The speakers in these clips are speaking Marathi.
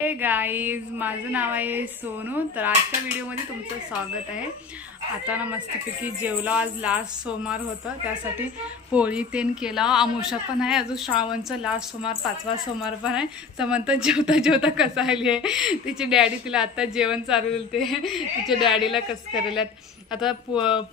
हे गाईज, माझं नाव आहे सोनू। तर आजच्या व्हिडिओमध्ये तुमचं स्वागत आहे। आता ना मस्तपैकी जेवलो। आज लास्ट सोमवार होतं, त्यासाठी पोळी तेन केला। अमावस्या पण आहे, अजून श्रावणचं लास्ट सोमवार, 5वा सोमवार पण आहे। तर म्हणतात जेवता जेवता कसं आली आहे तिची डॅडी, तिला आता जेवण चालू ते तिच्या डॅडीला कसं करेल्यात। आता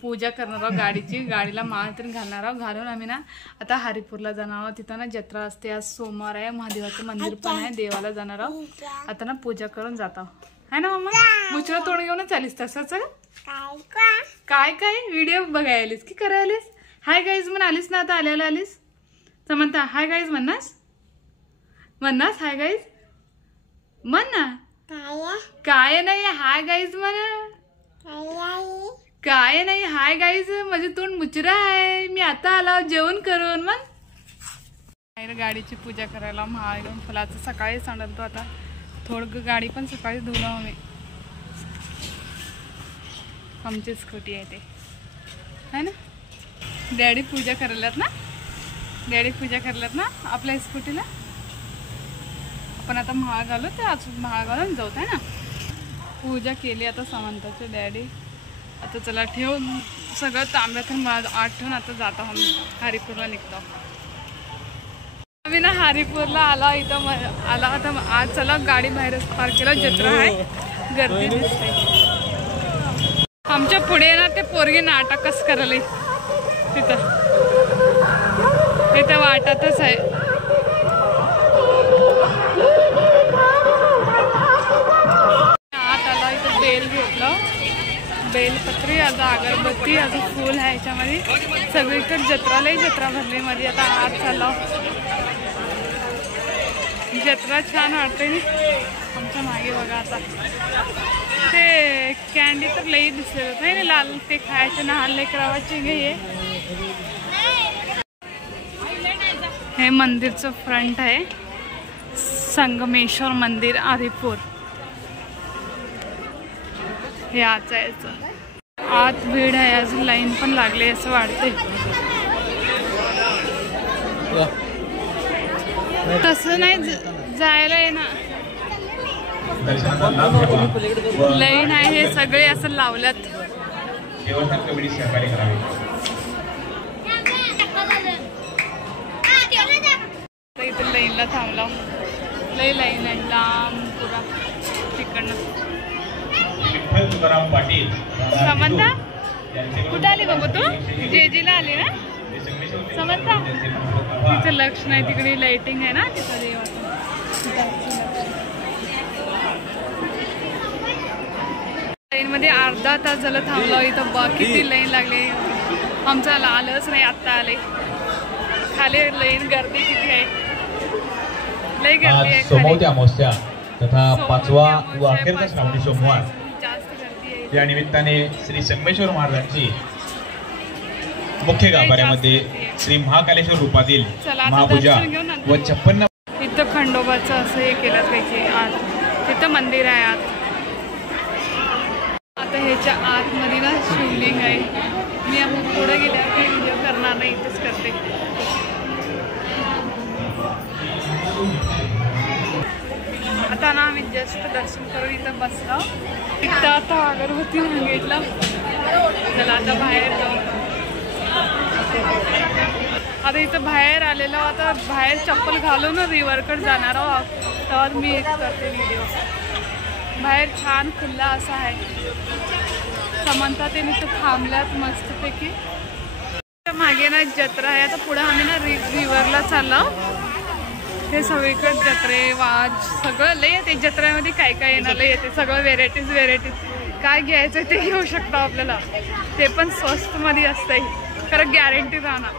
पूजा करणार आहोत गाडीची, गाडीला माळ तरी घालणार आहोत। घालून आम्ही ना आता हरिपूरला जाणार आहोत। तिथं ना जत्रा असते, आज सोमवार आहे, महादेवाचं मंदिर पण आहे, देवाला जाणार आहोत। आता ना पूजा करून जात आहोत, है ना मम्मा? मुचरा तोंड घेऊन चालीस तसंच काय काय व्हिडिओ बघायलीस की करायलीस? हाय गाईज म्हण आलीस ना, आता आल्याला आलीस तर म्हणता हाय गाईज म्हणनास हाय गाईज म्हण ना। काय नाही हाय गाईज म्हण, काय नाही हाय गाईज, माझे तोंड मुचरा आहे, मी आता आला जेवण करून म्हण। गाडीची पूजा करायला महाळ घेऊन फुलाचं सकाळी सांडलतो। आता थोडं गाडी पण सकाळी धुवलं आम्ही, आमची स्कूटी आहे ते, है ना? डॅडी पूजा करायलात ना, डॅडी पूजा करायलात ना आपल्या स्कूटीला। आपण आता महाळ घालू, ते अजून महाळ घालून जाऊ, है ना? पूजा केली आता समंताचे डॅडी। आता चला ठेवून सगळं तांब्यातून मला आठवून आता जातो आम्ही हरिपूरला निघतो। आम्ही ना हरिपूरला आला, इथं आला आता। आज चला गाडी बाहेरच पार्क केलं, जत्रा आहे, गर्दी दिसते। आमच्या पुढे ना ते पोरगी नाटक कसं करायला तिथं वाटतच आहे। आत आला, इथं बेल घेतलं, बेलपत्री, आता अगरबत्ती, अजून फूल आहे याच्यामध्ये। सगळीकडे जत्रालाही जत्रा भरली मध्ये। आता आत चाललो, जत्रा छान वाटते ना। आमच्या मागे बघा आता ते कॅन्डी तर लई दिसले होते ना, लाल ते खायचे ना, लेकरावाचे हे मंदिरचं फ्रंट आहे, संगमेश्वर मंदिर हरिपूर। हे आत जायचं, आत भीड आहे, अजून लाईन पण लागली असं वाटते। तसं नाही जायला आहे ना, लाईन आहे, हे सगळे असं लावल्यात। इथं लाईनला थांबला, लई लाईन आहे लांब पुरा तिकडनं। समंता कुठं आली बाबा तू? जेजीला आली ना समंता? तिथं लक्ष नाही, तिकडे लाइटिंग आहे ना तिथं देवाचं। लाईन मध्ये अर्धा तास झालं थांबलो इथं, किती लाईन लागली। आमचं आलंच नाही, आत्ता आले। खाली लाईन, गर्दी किती आहे, लई गर्दी आहे। सोमवती अमावस्या तथा 5वा व अखेरचा श्रावणी सोमवार, जास्त गर्दी आहे। या निमित्ताने श्री संगमेश्वर महाराजांची मुख्य गाभाऱ्यामध्ये श्री महाकालेश्वर रूपातील महापूजा व 56 इथं खंडोबाचं असं हे केलं पाहिजे। आत तिथं मंदिर आहे आत। आता ह्याच्या आतमध्ये ना शिवलिंग आहे। मी आपण पुढे गेल्या काही व्हिडिओ करणार नाही, इथंच करते। आता ना आम्ही जस्ट दर्शन करून इथं बसलो। इथं आता अगरबत्ती मागितलं, चला आता बाहेर जाऊ। आता इथं बाहेर आलेलो, आता बाहेर चप्पल घालून रिव्हरकडे जाणार आहोत, तर मी करते व्हिडिओ। बाहेर छान खुल्ला असा आहे। समंता ते इथं थांबल्यात मस्तपैकी। मागे ना जत्रा आहे, आता पुढे आम्ही ना रिव्हरला चाललो। हे सगळीकडे जत्रे वाज सगळं लय येते जत्रेमध्ये, काय काय येणार लय येते, सगळं व्हेरायटीज काय घ्यायचं ते घेऊ शकतो आपल्याला। ते पण स्वस्त मध्ये असतंय, खरं गॅरंटी राहणार,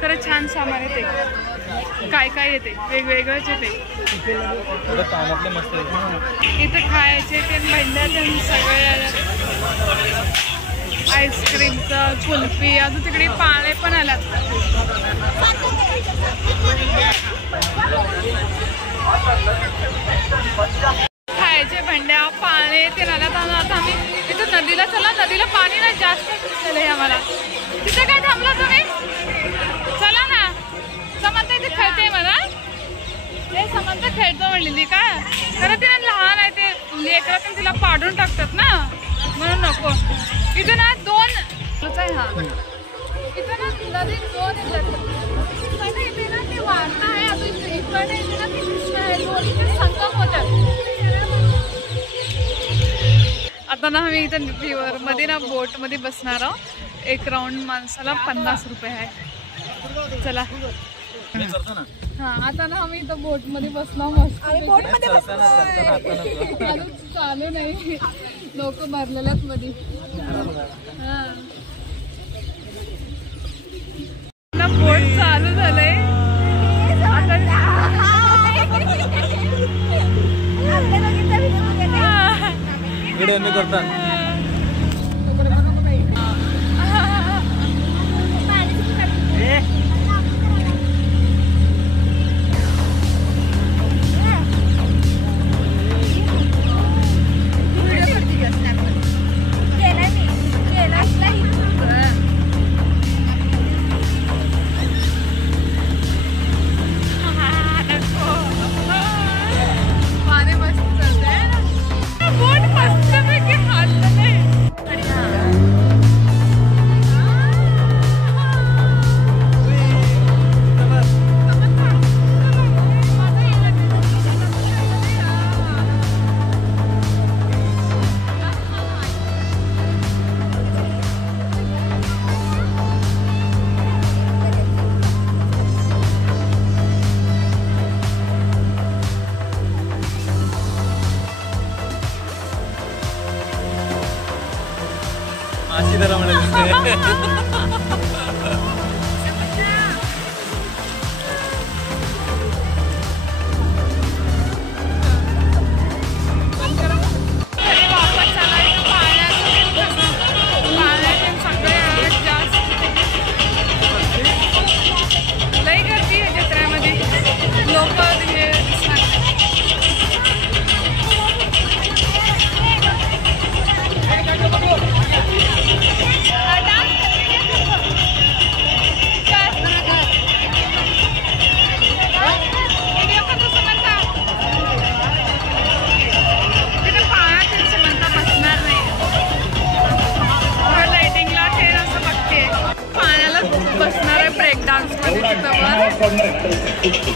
खरं छान सामान येते, काय काय येते वेगवेगळंच येते। इथं खायचे ते भांड्या ते सगळे, आईस्क्रीमचं, कुल्फी, अजून तिकडे पाळे पण आल्यात। खायचे भांड्या, पाळे ते आल्यात। आता आम्ही इथं नदीला चला, नदीला पाणी ना जास्त दिसलेलं आहे आम्हाला। तिथं काय थांबला तुम्ही? चला ना, समजता इथे खेळते मला। हे समंत खेळतो म्हणलेली का, खरं तिला लहान आहे ते लेकरं पण तिला पाडून टाकतात ना, म्हणून नको. इथं ना 2 आहे. हा इथं ना नदी 2 येते ना, ते वाढता आहे अजून इकडे येते ना, ती कृष्ण आहे, 2 संगम होतात. आता ना आम्ही इथं रिव्हर मध्ये ना बोट मध्ये बसणार आहोत. 1 राऊंड माणसाला 50 रुपये आहे. चला हा आता ना आम्ही इथं बोट मध्ये बसलो मस्त. चालू नाही, लोक भरलेल्यात मध्ये. बोट चालू झालंय आता.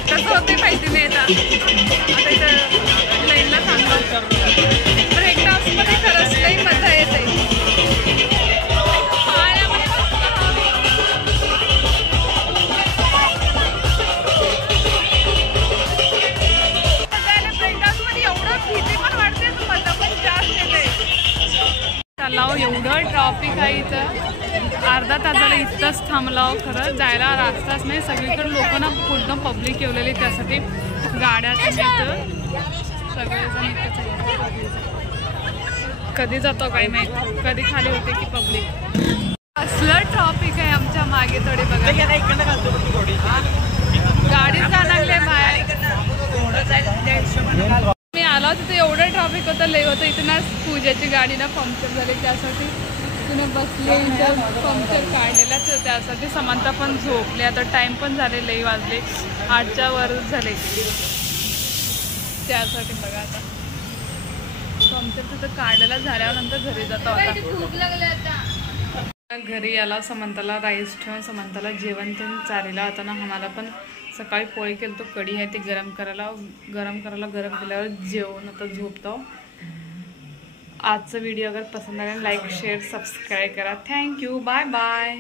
कसं होते माहिती नाही आता इथं लाईनला थांबलो. ब्रेक डान्समध्ये खरंच लई मजा येते. ब्रेक डान्समध्ये एवढं भीती पण वाटते, मजा पण जास्त येते. तलाव एवढं ट्रॉफिक आहे इथं, अर्धा तासाला इथंच थांबलाव. खरं जायला रस्ताच नाही, सगळीकडे लोक ना पूर्ण पब्लिक येवलेली, त्यासाठी गाड्या सगळेजण कधी जातो काही माहिती, कधी खाली होते की पब्लिक. असलं ट्रॉफिक आहे आमच्या मागे थोडे बघा, गाडी जाणारले बाहेर. मी आलो तिथे एवढं ट्रॉफिक होतं, लई होतं. इथं ना पूजाची गाडी ना पंक्चर झाली, त्यासाठी तिने बसले इथं पंक्चर काढलेला, तर त्यासाठी समांता पण झोपले. आता टाइम पण झाले, लई वाजले 8च्या वर झाले, त्यासाठी बघा आता पंक्चर तिथं काढलेला झाल्यानंतर घरी जातो. आता घरी याला समंताला राईस ठेवून समंताला जेवण ते चालेला. आता ना आम्हाला पण सकाळी पोळी केली, तो कढी आहे ती गरम करायला गरम केल्यावर जेवण आता झोपतो. आजचा व्हिडिओ अगर पसंद आला लाईक शेअर सबस्क्राईब करा. Thank you, bye bye.